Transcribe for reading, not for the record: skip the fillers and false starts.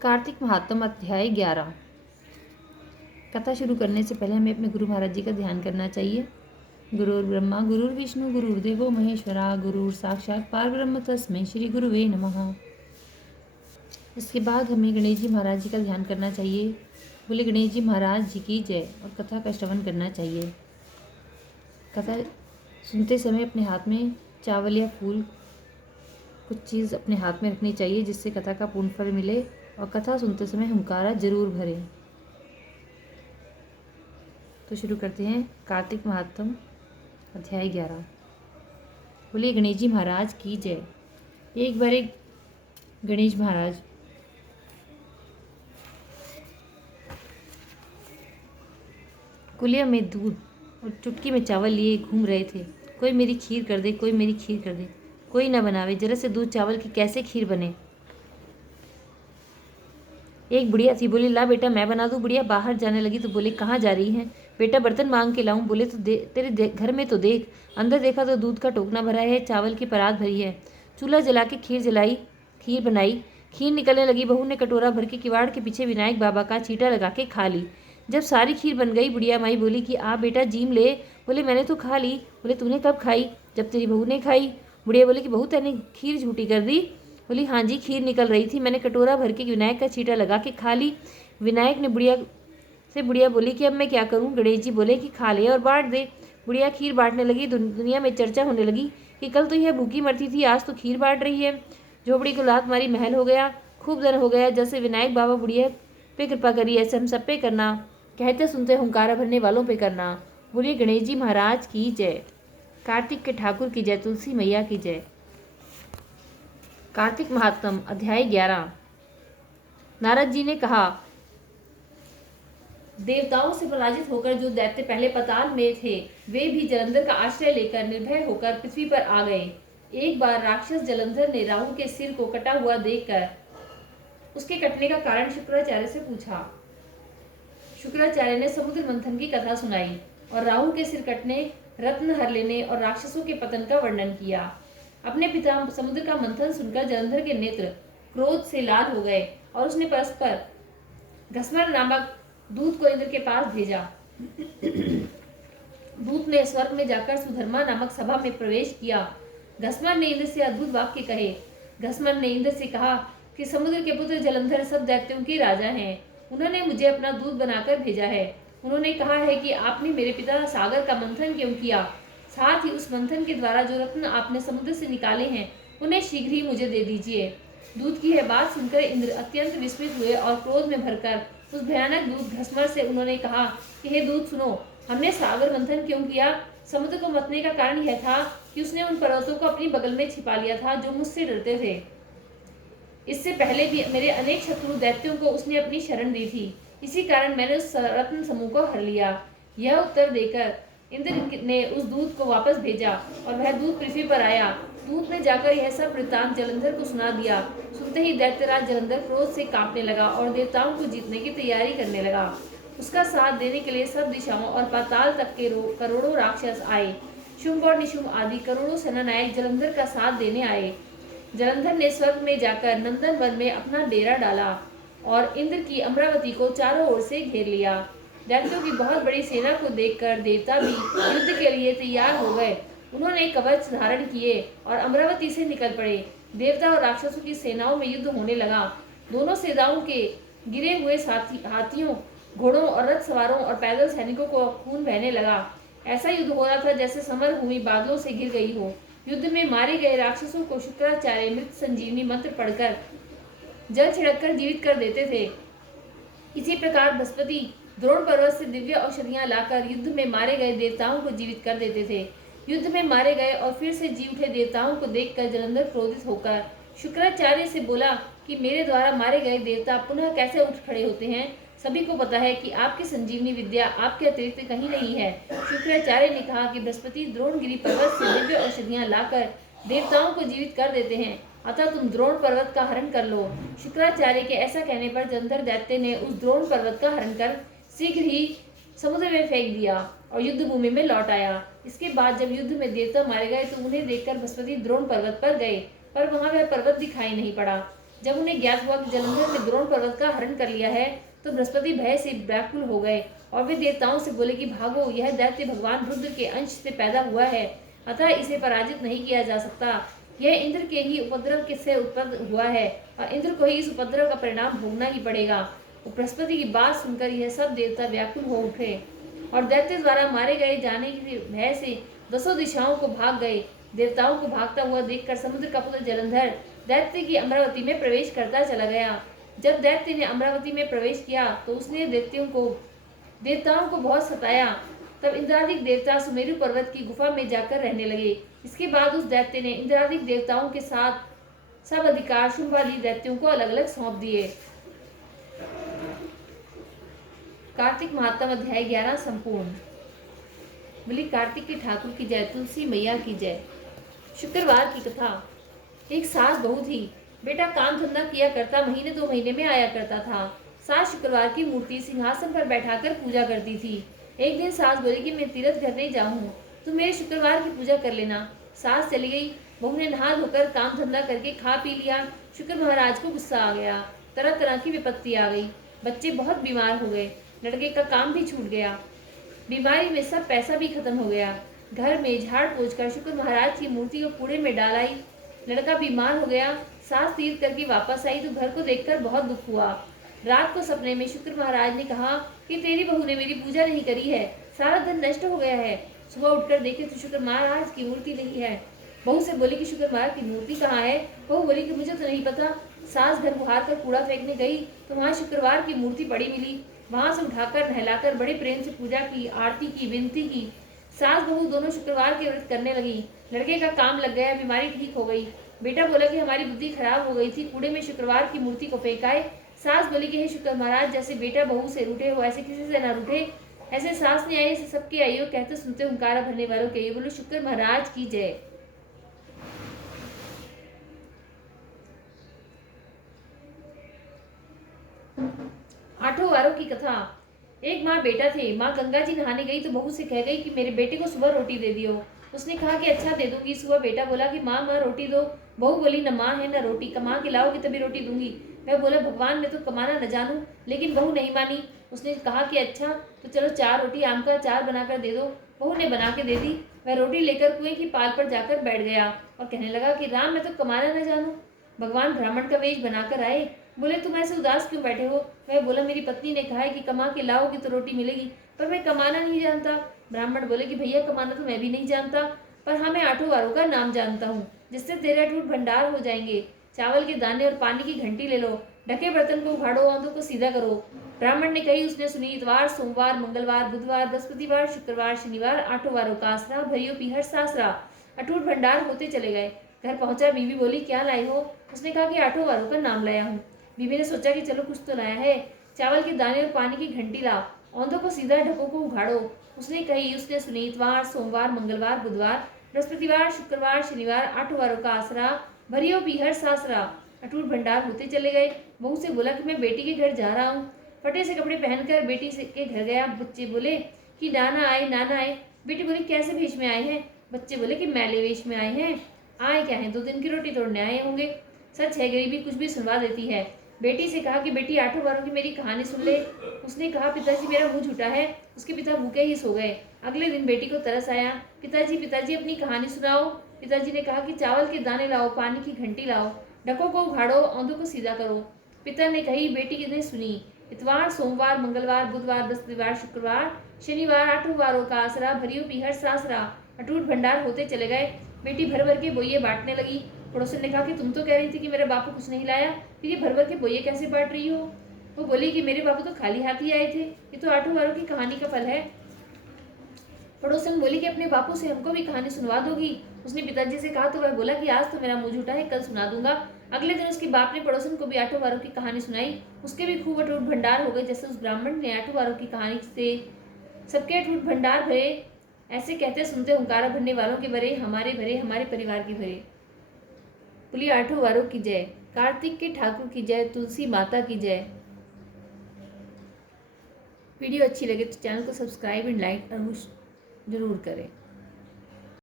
कार्तिक महात्म अध्याय 11। कथा शुरू करने से पहले हमें अपने गुरु महाराज जी का ध्यान करना चाहिए। गुरुर् ब्रह्मा गुरुर्विष्णु गुरुर्देवो महेश्वरा गुरुर् साक्षात् परब्रह्म तस्मै श्री गुरुवे नमः। इसके बाद हमें गणेश जी महाराज जी का ध्यान करना चाहिए। बोले गणेश जी महाराज जी की जय। और कथा का श्रवण करना चाहिए। कथा सुनते समय अपने हाथ में चावल या फूल कुछ चीज़ अपने हाथ में रखनी चाहिए, जिससे कथा का पूर्ण फल मिले। और कथा सुनते समय हुंकारा जरूर भरें। तो शुरू करते हैं। कार्तिक महात्म अध्याय 11। बोलिए गणेश जी महाराज की जय। एक बार एक गणेश महाराज कुलिया में दूध और चुटकी में चावल लिए घूम रहे थे। कोई मेरी खीर कर दे, कोई मेरी खीर कर दे। कोई ना बनावे, जरा से दूध चावल की कैसे खीर बने। एक बुढ़िया थी, बोली ला बेटा मैं बना दूं। बुढ़िया बाहर जाने लगी तो बोले कहाँ जा रही हैं। बेटा बर्तन मांग के लाऊं। बोले तो तेरे घर में तो देख। अंदर देखा तो दूध का टोकना भरा है, चावल की परात भरी है। चूल्हा जला के खीर बनाई। खीर निकलने लगी। बहू ने कटोरा भर के किवाड़ के पीछे विनायक बाबा का चीटा लगा के खा ली। जब सारी खीर बन गई, बुढ़िया माई बोली कि आ बेटा जीम ले। बोले मैंने तो खा ली। बोले तूने कब खाई। जब तेरी बहू ने खाई। बुढ़िया बोले कि बहू तेने खीर झूठी कर दी। बोली हाँ जी, खीर निकल रही थी, मैंने कटोरा भर के विनायक का चीटा लगा के खा ली। विनायक ने बुढ़िया बोली कि अब मैं क्या करूं। गणेश जी बोले कि खा ले और बांट दे। बुढ़िया खीर बांटने लगी। दुनिया में चर्चा होने लगी कि कल तो यह भूखी मरती थी, आज तो खीर बांट रही है। झोपड़ी को लात मारी, महल हो गया, खूब दर हो गया। जैसे विनायक बाबा बुढ़िया पे कृपा करी, ऐसे हम सब पे करना। कहते सुनते हुंकारा भरने वालों पे करना। बोलिए गणेश जी महाराज की जय। कार्तिक के ठाकुर की जय। तुलसी मैया की जय। कार्तिक महात्म अध्याय 11। नारद जी ने कहा, देवताओं से पराजित होकर जो दैत्य पहले पाताल में थे, वे भी जलंधर का आश्रय लेकर निर्भय होकर पृथ्वी पर आ गए। एक बार राक्षस जलंधर ने राहु के सिर को कटा हुआ देखकर उसके कटने का कारण शुक्राचार्य से पूछा। शुक्राचार्य ने समुद्र मंथन की कथा सुनाई और राहु के सिर कटने, रत्न हर लेने और राक्षसों के पतन का वर्णन किया। अपने पिता समुद्र का मंथन सुनकर जलंधर के नेत्र क्रोध से लाल हो गए और उसने परस्पर घसमर नामक दूत को इंद्र के पास भेजा। दूत ने स्वर्ग में जाकर सुधर्मा नामक सभा में प्रवेश किया। घसमर ने इंद्र से अद्भुत वाक्य कहे। घसमर ने इंद्र से कहा कि समुद्र के पुत्र जलंधर सब दैत्यों के राजा हैं। उन्होंने मुझे अपना दूत बनाकर भेजा है। उन्होंने कहा है कि आपने मेरे पिता सागर का मंथन क्यों किया, साथ ही उस मंथन के द्वारा जो रत्न आपने समुद्र से निकाले हैं उन्हें शीघ्र ही मुझे दे दीजिए। दूत की यह बात सुनकर इंद्र अत्यंत विस्मित हुए और क्रोध में भरकर उस भयानक दूत घसमर से उन्होंने कहा कि हे दूत सुनो, हमने सागर मंथन क्यों किया। समुद्र को मतने का कारण यह था कि उसने उन पर्वतों को अपनी बगल में छिपा लिया था जो मुझसे डरते थे। इससे पहले भी मेरे अनेक शत्रु दैत्यों को उसने अपनी शरण दी थी, इसी कारण मैंने उस रत्न समूह को हर लिया। यह उत्तर देकर इंद्र ने उस दूत को वापस भेजा और वह दूत पृथ्वी पर आया। दूत ने जाकर यह सब वृत्तांत जलंधर को सुना दिया। सुनते ही दैत्यराज जलंधर क्रोध से कांपने लगा और देवताओं को जीतने की तैयारी करने लगा। उसका साथ देने के लिए सब दिशाओं और पाताल तक के करोड़ों राक्षस आए। शुंभ और निशुंभ आदि करोड़ों सेनानायक जलंधर का साथ देने आए। जलंधर ने स्वर्ग में जाकर नंदन वन में अपना डेरा डाला और इंद्र की अमरावती को चारों ओर से घेर लिया। दैत्यों की बहुत बड़ी सेना को देखकर देवता भी युद्ध के लिए तैयार हो गए। उन्होंने कवच धारण किए और अमरावती से निकल पड़े। देवता और राक्षसों की सेनाओं में युद्ध होने लगा। दोनों सेनाओं के गिरे हुए हाथियों, घोड़ों और रथ सवारों और पैदल सैनिकों को खून बहने लगा। ऐसा युद्ध हो रहा था जैसे समर भूमि बादलों से घिर गई हो। युद्ध में मारे गए राक्षसों को शुक्राचार्य मृत संजीवनी मंत्र पढ़कर जल छिड़ककर जीवित कर देते थे। इसी प्रकार बृहस्पति द्रोण पर्वत से दिव्य औषधियां लाकर युद्ध में मारे गए देवताओं को जीवित कर देते थे। युद्ध में मारे गए और फिर से जी उठे देवताओं को देखकर जलंधर क्रोधित होकर शुक्राचार्य से बोला कि मेरे द्वारा मारे गए देवता पुनः कैसे उठ खड़े होते हैं। सभी को पता है कि आपकी संजीवनी विद्या आपके अतिरिक्त कहीं नहीं है। शुक्राचार्य ने कहा कि बृहस्पति द्रोणगिरी पर्वत से दिव्य औषधियां लाकर देवताओं को जीवित कर देते हैं, अतः तुम द्रोण पर्वत का हरण कर लो। शुक्राचार्य के ऐसा कहने पर जलंधर दैत्य ने उस द्रोण पर्वत का हरण कर शीघ्र ही समुद्र में फेंक दिया और युद्ध भूमि में लौट आया। इसके बाद जब युद्ध में देवता मारे गए तो उन्हें देखकर बृहस्पति द्रोण पर्वत पर गए पर वहां वह पर्वत दिखाई नहीं पड़ा। जब उन्हें ज्ञात हुआ कि जलंधर ने द्रोण पर्वत का हरण कर लिया है तो बृहस्पति भय से व्याकुल हो गए और वे देवताओं से बोले कि भागो, यह दैत्य भगवान रुद्र के अंश से पैदा हुआ है, अतः इसे पराजित नहीं किया जा सकता। यह इंद्र के ही उपद्रव से उत्पन्न हुआ है और इंद्र को ही इस उपद्रव का परिणाम भोगना ही पड़ेगा। बृहस्पति की बात सुनकर यह सब देवता व्याकुल हो उठे और दैत्य द्वारा मारे गए जाने के भय से दसों दिशाओं को भाग गए। देवताओं को भागता हुआ देखकर समुद्र का पुत्र जलंधर दैत्य की अमरावती में प्रवेश करता चला गया। जब दैत्य ने अमरावती में प्रवेश किया तो उसने देवताओं को बहुत सताया। तब इंद्रादिक देवता सुमेरु पर्वत की गुफा में जाकर रहने लगे। इसके बाद उस दैत्य ने इंद्रादिक देवताओं के साथ सब अधिकार शुंभादि दैत्यों को अलग अलग सौंप दिए। कार्तिक महात्म अध्याय 11 संपूर्ण। बोली कार्तिक के ठाकुर की जय, तुलसी मैया की जय। शुक्रवार की कथा। एक सास बहू थी। बेटा काम धंधा किया करता, महीने 2 महीने में आया करता था। सास शुक्रवार की मूर्ति सिंहासन पर बैठाकर पूजा करती थी। एक दिन सास बोली कि मैं तीर्थ घर नहीं जाऊँ, तुम मेरे शुक्रवार की पूजा कर लेना। सास चली गई। बहू ने नहा धोकर काम धंधा करके खा पी लिया। शुक्र महाराज को गुस्सा आ गया। तरह तरह की विपत्ति आ गई। बच्चे बहुत बीमार हो गए। लड़के का काम भी छूट गया। बीमारी में सब पैसा भी खत्म हो गया। घर में झाड़ पोंछ कर शुक्र महाराज की मूर्ति को कूड़े में डाल आई। लड़का बीमार हो गया। सास तीर्थ करके वापस आई तो घर को देखकर बहुत दुख हुआ। रात को सपने में शुक्र महाराज ने कहा कि तेरी बहू ने मेरी पूजा नहीं करी है, सारा धन नष्ट हो गया है। सुबह उठकर देखे तो शुक्र महाराज की मूर्ति नहीं है। बहू से बोली कि शुक्र महाराज की मूर्ति कहाँ है। बहू बोली कि मुझे तो नहीं पता। सास घर बुहार कर कूड़ा फेंकने गई तो वहाँ शुक्रवार की मूर्ति पड़ी मिली। वहां से उठाकर नहलाकर बड़े प्रेम से पूजा की, आरती की, विनती की। सास बहू दोनों शुक्रवार के व्रत करने लगी। लड़के का काम लग गया, बीमारी ठीक हो गई। बेटा बोला कि हमारी बुद्धि खराब हो गई थी, कूड़े में शुक्रवार की मूर्ति को फेंकाए। सास बोली कि हे शुक्र महाराज, जैसे बेटा बहू से रूठे हो ऐसे किसी से ना रूठे। ऐसे सास ने आई, ऐसे सबके आई हो, कहते सुनते हुंकारा भरने वालों के। बोलो शुक्र महाराज की जय। आठों वारों की कथा। एक माँ बेटा थे। माँ गंगा जी नहाने गई तो बहू से कह गई कि मेरे बेटे को सुबह रोटी दे दियो। उसने कहा कि अच्छा दे दूंगी। सुबह बेटा बोला कि माँ रोटी दो। बहू बोली न माँ है न रोटी, कमा के लाओगे तभी रोटी दूंगी। मैं बोला भगवान मैं तो कमाना न जानूं, लेकिन बहू नहीं मानी। उसने कहा कि अच्छा तो चलो 4 रोटी आम का अचार बनाकर दे दो। बहू ने बना के दे दी। वह रोटी लेकर कुएं की पाल पर जाकर बैठ गया और कहने लगा कि राम मैं तो कमाना न जानूं। भगवान ब्राह्मण का वेश बनाकर आए। बोले तुम ऐसे उदास क्यों बैठे हो। वह बोला मेरी पत्नी ने कहा है कि कमा के लाओगी तो रोटी मिलेगी, पर मैं कमाना नहीं जानता। ब्राह्मण बोले कि भैया कमाना तो मैं भी नहीं जानता, पर हाँ मैं 8 वारों का नाम जानता हूँ जिससे तेरे अटूट भंडार हो जाएंगे। चावल के दाने और पानी की घंटी ले लो, ढके बर्तन को उखाड़ो, औंधों को सीधा करो। ब्राह्मण ने कही, उसने सुनी। इतवार, सोमवार, मंगलवार, बुधवार, बृहस्पतिवार, शुक्रवार, शनिवार 8 वारों का आसरा, भरियो पीहर सासरा। अटूट भंडार होते चले गए। घर पहुंचा। बीवी बोली क्या लाए हो। उसने कहा कि 8 वारों का नाम लाया हूँ। बीवी ने सोचा कि चलो कुछ तो लाया है। चावल के दाने और पानी की घंटी ला, औंधों को सीधा, ढकों को उघाड़ो। उसने कही, उसने सुनी। इतवार, सोमवार, मंगलवार, बुधवार, बृहस्पतिवार, शुक्रवार, शनिवार 8 वारों का आसरा, भरियो पीहर सासरा। अटूट भंडार होते चले गए। बहू से बोला कि मैं बेटी के घर जा रहा हूँ। फटे से कपड़े पहनकर बेटी के घर गया। बच्चे बोले कि नाना आए, नाना आए। बेटी बोली कैसे भेष में आए हैं। बच्चे बोले कि मैले वेश में आए हैं। आए क्या है, 2 दिन की रोटी तोड़ने आए होंगे। सच है, गरीबी कुछ भी सुनवा देती है। बेटी से कहा कि बेटी 8 वारों की मेरी कहानी सुन ले। उसने कहा पिताजी मेरा मुंह झूठा है। उसके पिता भूखे ही सो गए। अगले दिन बेटी को तरस आया। पिताजी पिताजी अपनी कहानी सुनाओ। पिताजी ने कहा कि चावल के दाने लाओ, पानी की घंटी लाओ, ढकों को उघाड़ो, औंधों को सीधा करो। पिता ने कही। बेटी ने सुनी। इतवार, सोमवार, मंगलवार, बुधवार, बृहस्पतिवार, शुक्रवार, शनिवार 8 वारों का आसरा, भरियो पीहर सासरा। अटूट भंडार होते चले गए। बेटी भर भर के बोइये बांटने लगी। पड़ोसन ने कहा कि तुम तो कह रही थी कि मेरे बापू कुछ नहीं लाया, फिर ये भर भर के बोइये कैसे बांट रही हो। वो बोली कि मेरे बापू तो खाली हाथ ही आए थे, ये तो 8 वारों की कहानी का फल है। पड़ोसन बोली कि अपने बापू से हमको भी कहानी सुनवा दोगी। उसने पिताजी से कहा तो वह बोला कि आज तो मेरा मुंह झूठा है, कल सुना दूंगा। अगले दिन उसके बाप ने पड़ोसन को भी 8 वारों की कहानी सुनाई। उसके भी खूब अटूट भंडार हो गए, जैसे उस ब्राह्मण ने 8 वारों की कहानी से सबके अटूट भंडार भरे। ऐसे कहते सुनते हुंकारा भरने वालों के भरे, हमारे परिवार के भरे। बोली 8 वारों की जय। कार्तिक के ठाकुर की जय। तुलसी माता की जय। वीडियो अच्छी लगे तो चैनल को सब्सक्राइब एंड लाइक जरूर करें।